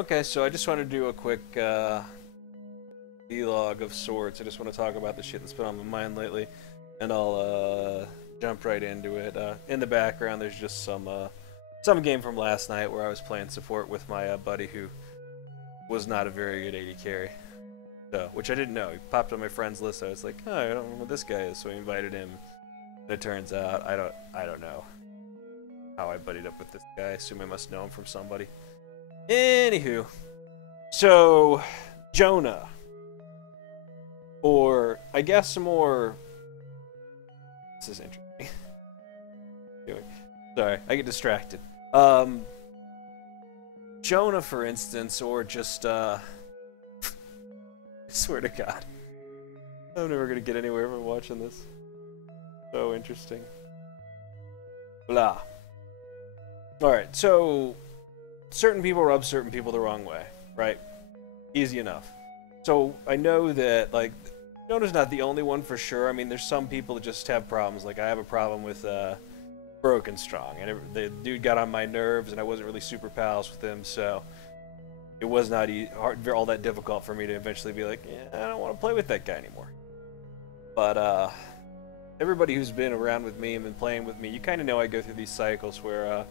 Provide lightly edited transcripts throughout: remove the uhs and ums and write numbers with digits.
Okay, so I just want to do a quick vlog of sorts. I just want to talk about the shit that's been on my mind lately, and I'll jump right into it. In the background, there's just some game from last night where I was playing support with my buddy who was not a very good AD carry, so which I didn't know. He popped on my friends list. I was like, oh, I don't know what this guy is, so I invited him. And it turns out I don't know how I buddied up with this guy. I assume I must know him from somebody. Anywho, so Jonah, or I guess more. This is interesting. Anyway, sorry, I get distracted. Jonah, for instance, or just I swear to God, I'm never gonna get anywhere from watching this. So interesting. Blah. All right, so. Certain people rub certain people the wrong way, right? Easy enough. So I know that, like, Jonah's not the only one for sure. I mean, there's some people that just have problems. Like, I have a problem with Broken Strong, and the dude got on my nerves, and I wasn't really super pals with him, so it was not all that difficult for me to eventually be like, yeah, I don't want to play with that guy anymore. But everybody who's been around with me and been playing with me, you kind of know I go through these cycles where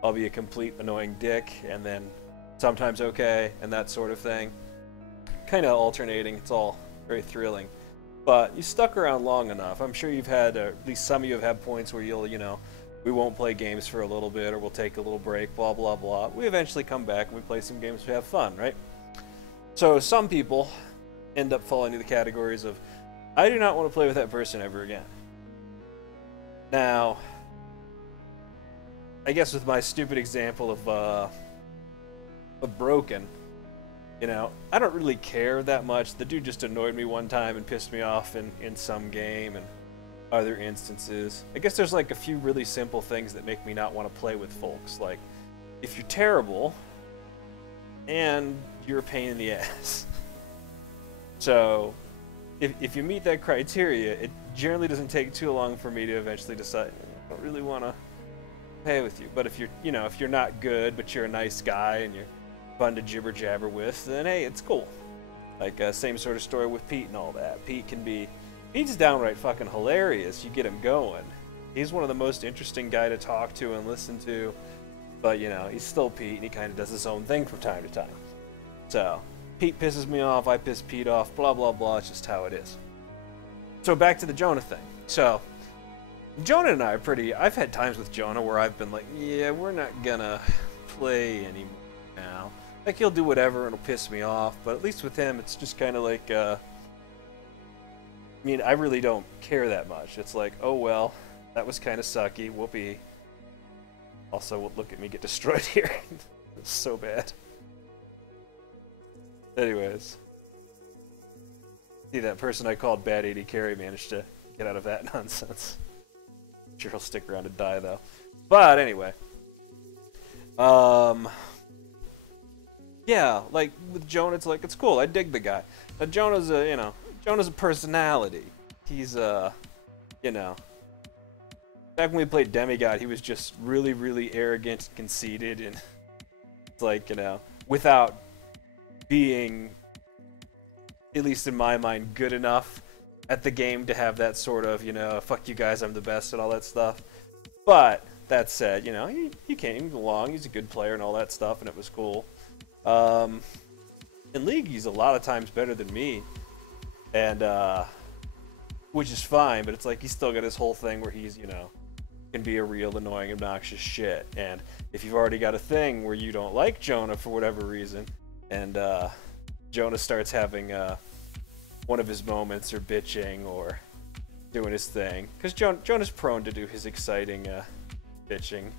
I'll be a complete annoying dick, and then sometimes okay, and that sort of thing. Kind of alternating, it's all very thrilling. But you stuck around long enough. I'm sure you've had, at least some of you have had points where you'll, we won't play games for a little bit, or we'll take a little break, blah, blah, blah. We eventually come back and we play some games, we have fun, right? So some people end up falling into the categories of, I do not want to play with that person ever again. Now, I guess with my stupid example of Broken, I don't really care that much. The dude just annoyed me one time and pissed me off in some game and other instances. I guess there's like a few really simple things that make me not want to play with folks. Like, if you're terrible and you're a pain in the ass. So, if you meet that criteria, it generally doesn't take too long for me to eventually decide, I don't really want to play with you. But if you're not good, but you're a nice guy and you're fun to jibber jabber with, then hey, it's cool. Like same sort of story with Pete and all that. Pete's downright fucking hilarious. You get him going. He's one of the most interesting guy to talk to and listen to. But he's still Pete, and he kind of does his own thing from time to time. So Pete pisses me off, I piss Pete off, blah blah blah. It's just how it is. So back to the Jonah thing. So Jonah and I are pretty. I've had times with Jonah where I've been like, yeah, we're not gonna play anymore now. Like, he'll do whatever and it'll piss me off, but at least with him, it's just kind of like, I mean, I really don't care that much. It's like, oh well, that was kind of sucky, whoopee. Also, look at me get destroyed here. It's so bad. Anyways. See, that person I called bad AD carry managed to get out of that nonsense. Sure he'll stick around and die though. But anyway. Yeah, like with Jonah, it's like, it's cool. I dig the guy. But Jonah's a personality. He's back when we played Demigod, he was just really, really arrogant and conceited, and it's like, without being, at least in my mind, good enough at the game to have that sort of, fuck you guys, I'm the best and all that stuff. But that said, he came along, he's a good player and all that stuff, and it was cool. In League, he's a lot of times better than me, and which is fine, but it's like he's still got his whole thing where he's, can be a real annoying, obnoxious shit. And if you've already got a thing where you don't like Jonah for whatever reason, and Jonah starts having one of his moments or bitching or doing his thing, because Jonah's prone to do his exciting bitching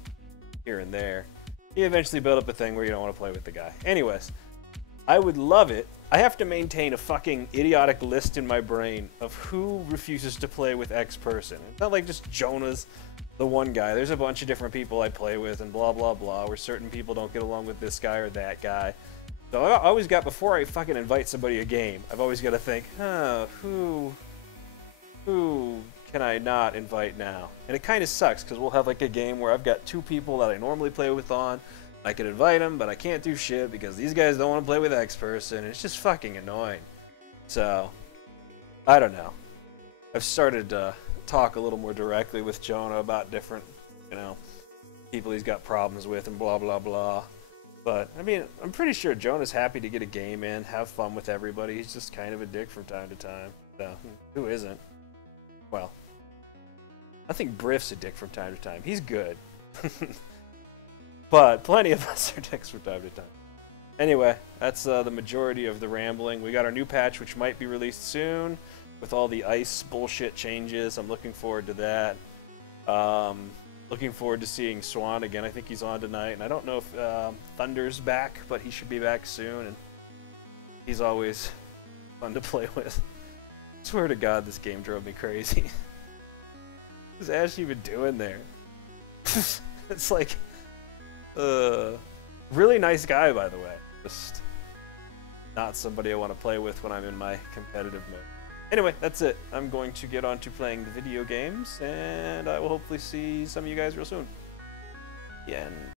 here and there. He eventually built up a thing where you don't want to play with the guy. Anyways, I would love it. I have to maintain a fucking idiotic list in my brain of who refuses to play with X person. It's not like just Jonah's the one guy. There's a bunch of different people I play with and blah blah blah, where certain people don't get along with this guy or that guy. So I always got, before I fucking invite somebody a game, I've always got to think, who can I not invite now? And it kind of sucks, because we'll have like a game where I've got two people that I normally play with on, I could invite them, but I can't do shit because these guys don't want to play with X person. It's just fucking annoying. So, I don't know. I've started to talk a little more directly with Jonah about different, you know, people he's got problems with and blah blah blah. But I mean, I'm pretty sure Jonah's happy to get a game in, have fun with everybody. He's just kind of a dick from time to time. So who isn't? Well, I think Briff's a dick from time to time. He's good, but plenty of us are dicks from time to time. Anyway, that's the majority of the rambling. We got our new patch, which might be released soon, with all the ice bullshit changes. I'm looking forward to that. Looking forward to seeing Swan again. I think he's on tonight, and I don't know if Thunder's back, but he should be back soon, and he's always fun to play with. I swear to God, this game drove me crazy. What's Ash even doing there? It's like, really nice guy, by the way. Just not somebody I want to play with when I'm in my competitive mode. Anyway, that's it. I'm going to get on to playing the video games, and I will hopefully see some of you guys real soon. Yeah.